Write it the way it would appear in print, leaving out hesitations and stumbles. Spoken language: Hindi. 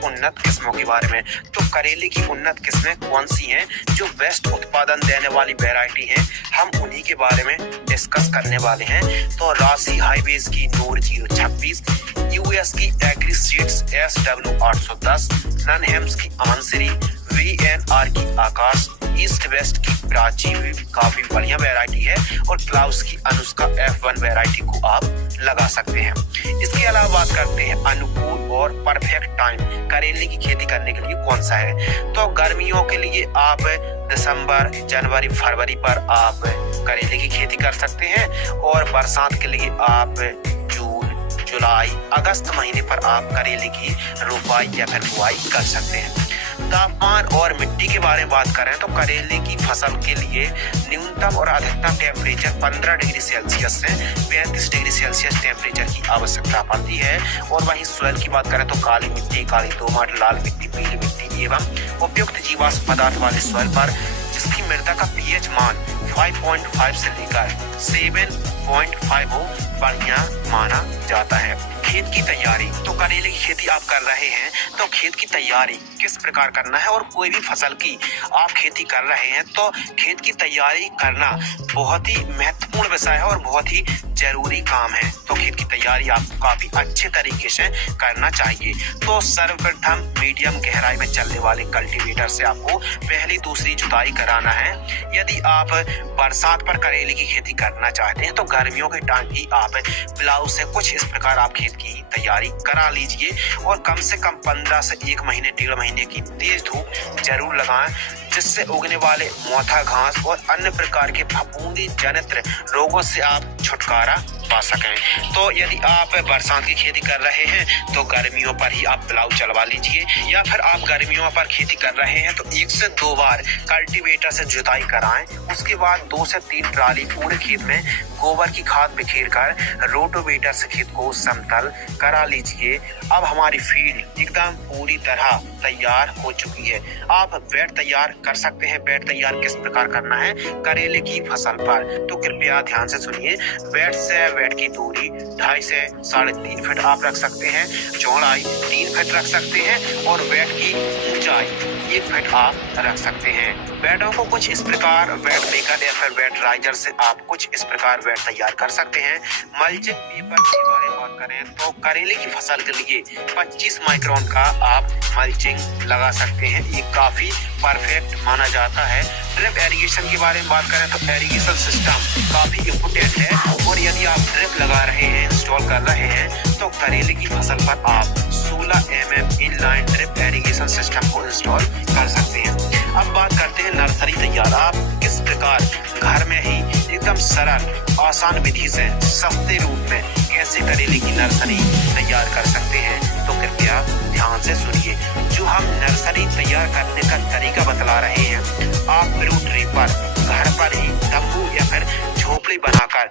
उन्नत किस्मों के बारे में। तो करेले की उन्नत किस्में कौन सी हैं जो बेस्ट उत्पादन देने वाली वैरायटी हैं, हम उन्हीं के बारे में डिस्कस करने वाले हैं। तो राशि हाईवेज की नूर 026, यूएस की एग्री सीड्स SW 810, ननहेम्स की आंसरी, VNR की आकाश, ईस्ट वेस्ट की प्राची भी काफी बढ़िया वैरायटी है, और क्लाउस की अनुष्का F1 वैरायटी को आप लगा सकते हैं। इसके अलावा बात करते हैं अनुकूल और परफेक्ट टाइम करेले की खेती करने के लिए कौन सा है। तो गर्मियों के लिए आप दिसंबर, जनवरी, फरवरी पर आप करेले की खेती कर सकते हैं, और बरसात के लिए आप जून, जुलाई, अगस्त महीने पर आप करेले की रोपाई या फिर बुआई कर सकते हैं। तापमान और मिट्टी के बारे में बात करें तो करेले की फसल के लिए न्यूनतम और अधिकतम टेम्परेचर 15 डिग्री सेल्सियस से 35 डिग्री सेल्सियस टेम्परेचर की आवश्यकता पड़ती है। और वहीं सॉइल की बात करें तो काली मिट्टी, काली दोमट, लाल मिट्टी, पीली मिट्टी एवं उपयुक्त जीवाश्म पदार्थ वाले सॉइल पर जिसकी मृदा का pH मान 5.5 से लेकर 7.5 हो बढ़िया माना जाता है। खेत की तैयारी, तो करेले की खेती आप कर रहे हैं तो खेत की तैयारी किस प्रकार करना है, और कोई भी फसल की आप खेती कर रहे हैं तो खेत की तैयारी करना बहुत ही महत्वपूर्ण विषय है और बहुत ही जरूरी काम है। तो खेत की तैयारी आपको काफी अच्छे तरीके से करना चाहिए। तो सर्वप्रथम मीडियम गहराई में चलने वाले कल्टीवेटर से आपको पहली दूसरी जुताई कराना है। यदि आप बरसात पर करेले की खेती करना चाहते हैं तो गर्मियों के टाइम ही आप प्लाऊ से कुछ इस प्रकार आप खेत की तैयारी करा लीजिए, और कम से कम 15 से 1 महीने, 1.5 महीने की तेज धूप जरूर लगाएं, जिससे उगने वाले मोथा घास और अन्य प्रकार के फफूंदी जनित रोगों से आप छुटकारा पा सकें। तो यदि आप बरसात की खेती कर रहे हैं तो गर्मियों पर ही आप प्लाऊ चलवा लीजिए, या फिर आप गर्मियों पर खेती कर रहे हैं तो 1 से 2 बार कल्टीवेटर से जुताई कराएं। उसके बाद 2 से 3 ट्राली पूरे खेत में गोबर की खाद बिखेर कर रोटोवेटर से खेत को समतल करा लीजिए। अब हमारी फील्ड एकदम पूरी तरह तैयार हो चुकी है। आप बेड तैयार कर सकते हैं। बेड तैयार किस प्रकार करना है करेले की फसल पर, तो कृपया ध्यान से सुनिए। बेड से बेड की दूरी 2.5 से 3.5 फीट आप रख सकते हैं, चौड़ाई 3 फीट रख सकते हैं, और बेड की ऊंचाई 1 फीट आप रख सकते हैं। बेडों को कुछ इस प्रकार बेड मेकर या फिर बेड राइजर से आप कुछ इस प्रकार बेड तैयार कर सकते हैं। मल्चिंग पेपर के बारे में बात करें तो करेले की फसल के लिए 25 माइक्रोन का आप मल्चिंग लगा सकते हैं, ये काफी परफेक्ट माना जाता है। ड्रिप एरीगेशन के बारे में बात करें तो एरीगेशन सिस्टम काफी इम्पोर्टेंट है, और यदि आप ड्रिप लगा रहे हैं, इंस्टॉल कर रहे हैं तो करेले की फसल पर आप 16 mm inline drip irrigation system को इंस्टॉल कर सकते हैं। अब बात करते हैं नर्सरी तैयार। आप किस प्रकार घर में ही एकदम सरल आसान विधि से सस्ते रूप में कैसे करेले की नर्सरी तैयार कर सकते हैं, तो कृपया ध्यान से सुनिए। जो हम नर्सरी तैयार करने का तरीका बतला रहे हैं, आप ब्लू ट्री पर घर पर ही तंबू या फिर झोपड़ी बनाकर